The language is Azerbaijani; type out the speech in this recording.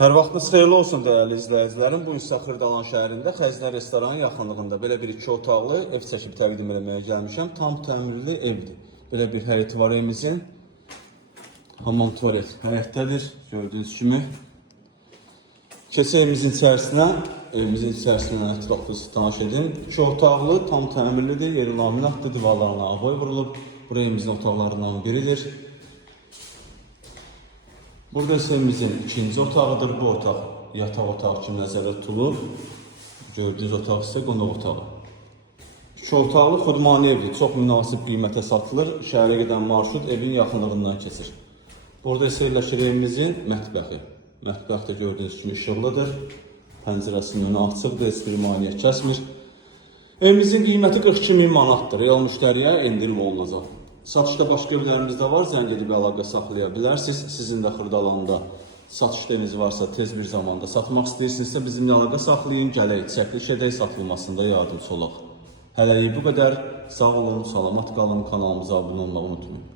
Hər vaxtınız xeyirli olsun dəyərli izləyicilərim. Bu isə Xırdalan şəhərində Xəzinə restoranın yaxınlığında belə bir 2 otaqlı ev çəkib təqdim etməyə gəlmişəm. Tam təmirli evdir. Belə bir həyəti var evimizin. Hamam tualet həyətdədir. Gördüyünüz kimi. Keçək evimizin içərisinə. Evimizin içərisindən ətraflı tanış edin. 2 otaqlı, tam təmirlidir. Yeri laminatdır. Divarlarına avoy vurulub. Bu evimizin otaqlarından biridir. Burada isə evimizin ikinci otağıdır. Bu otaq yataq otağı kimi nəzərdə tutulur. Gördüyünüz otaq isə qonaq otağı. 2 otaqlı xudmani evdir. Çox münasib qiymətə satılır. Şəhərə gedən marşrut evin yaxınlığından keçir. Burada isə yerləşir evimizin mətbəxi. Mətbəx də gördüyünüz kimi işıqlıdır. Pəncərəsinin önü açıqdır, heç bir maneə kəsmir. Evimizin qiyməti 42.000 manatdır. Real müştəriyə endirim olunacaq. Satışda başqa evlərimiz də var, zəng edib əlaqə saxlaya bilərsiniz. Sizin də Xırdalanda satışda eviniz varsa, tez bir zamanda satmaq istəyirsinizsə bizimlə əlaqə saxlayın, gələk, çəkiliş edək, satılmasında yardımcı olaq. Hələlik bu qədər. Sağ olun, salamat qalın, kanalımıza abunə olmağı unutmayın.